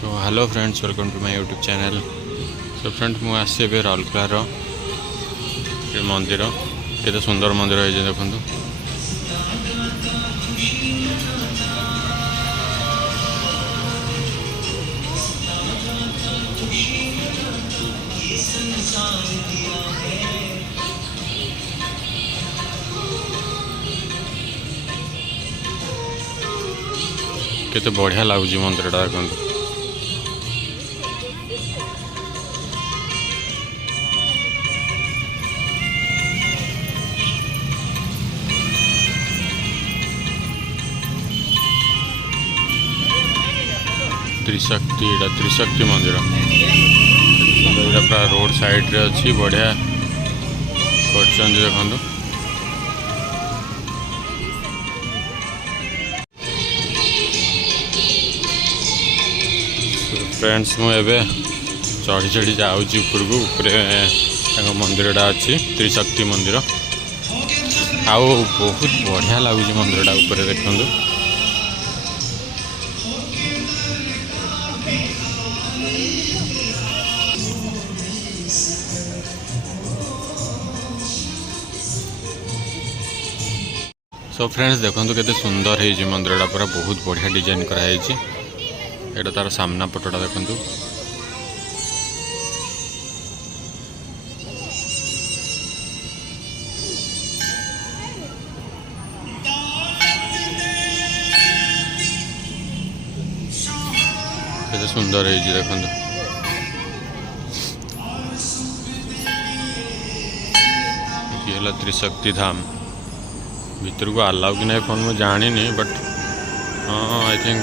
So hello friends, welcome to my YouTube channel. So friends मुझे आसे राउरकेलार मंदिर केते सुंदर मंदिर है देखो। केते बढ़िया लगुच मंदिर देखो। त्रिशक्ति मंदिर पूरा रोड साइड रे अच्छी बढ़िया कर देखो। फ्रेंड्स मुझे चढ़ी चढ़ी जाऊँगी ऊपर मंदिरटा अच्छी त्रिशक्ति मंदिर। आउ बहुत बढ़िया लगुच मंदिरटा ऊपर देखो। सो फ्रेंड्स देखो केते सुंदर है मंदिरटा पूरा बहुत बढ़िया डिजाइन कराई। एटा तार सामना पटटा देखो। केते सुंदर है देखो। ये त्रिशक्ति धाम भीतर को अलाउ कि नहीं फोन में जानी बट हाँ आई थिंक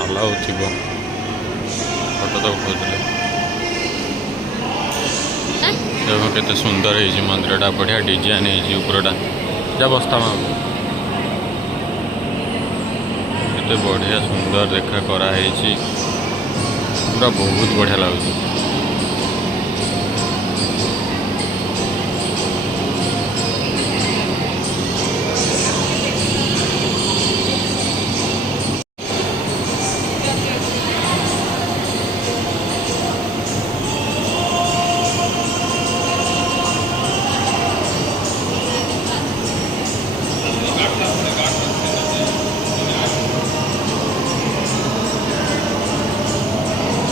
अलाउ थी। फोटो तो उठाते देखो केते सुंदर है मंदिरटा बढ़िया डिजाइन है ऊपरटा जा बस्ता माँ केते बढ़िया सुंदर देखा कराई पूरा बहुत बढ़िया लगुच।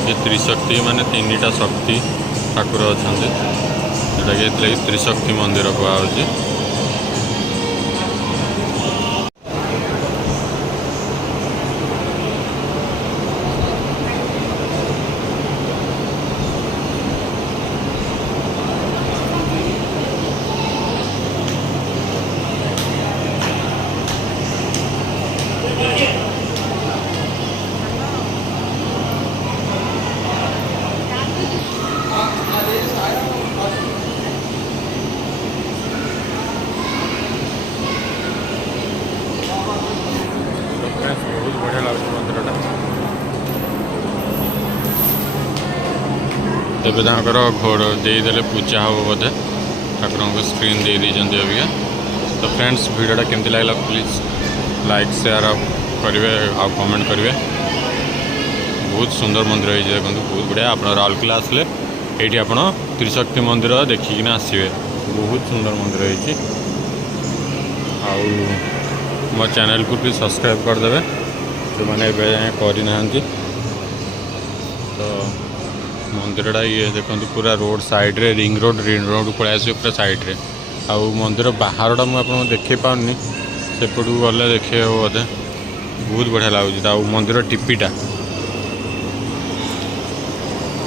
ये त्रिशक्ति माने तीन शक्ति ठाकुर अच्छा जोटा त्रिशक्ति मंदिर कहुच्छे। बहुत बढ़िया लगुच मंदिरटा। तेरे घोड़ देदेले पूजा हम बोधे ठाकुर को स्क्रीन दे दीजिए अबिका। तो फ्रेंड्स वीडियोटा केमती लगला प्लीज लाइक शेयर करेंगे आ कमेंट करेंगे। बहुत सुंदर मंदिर है देखो बहुत बढ़िया। आप राउरकेला आसले ये आप त्रिशक्ति मंदिर देखिकिना आसवे। बहुत सुंदर मंदिर है। मो चैनल को प्लीज सब्सक्राइब करदे जो मैंने करना। तो मंदिरटा ये देखो पूरा रोड साइड रे रिंग रोड पड़े आस पूरा साइड रे। आ मंदिर बाहरटा मुझे देखे पानी सेपट को गले देखे बोधे बहुत बढ़िया लगुच। मंदिर टिपिटा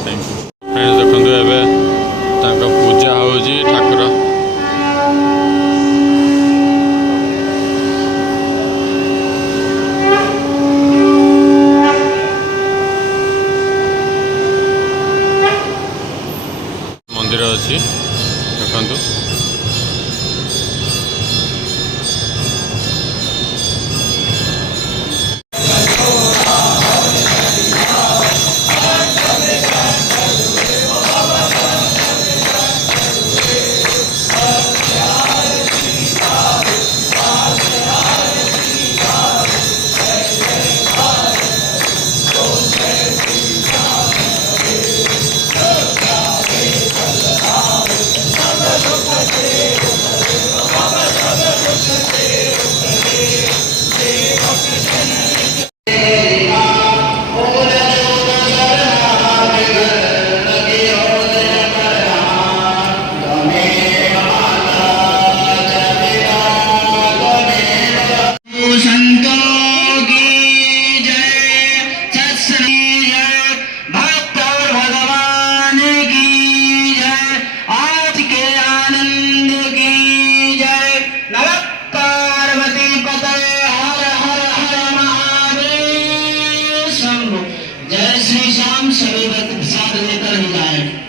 देखो एवं पूजा हो ठाकुर मंदिर अच्छी देखो। शाम सवेरे प्रसाद लेकर ही जाए।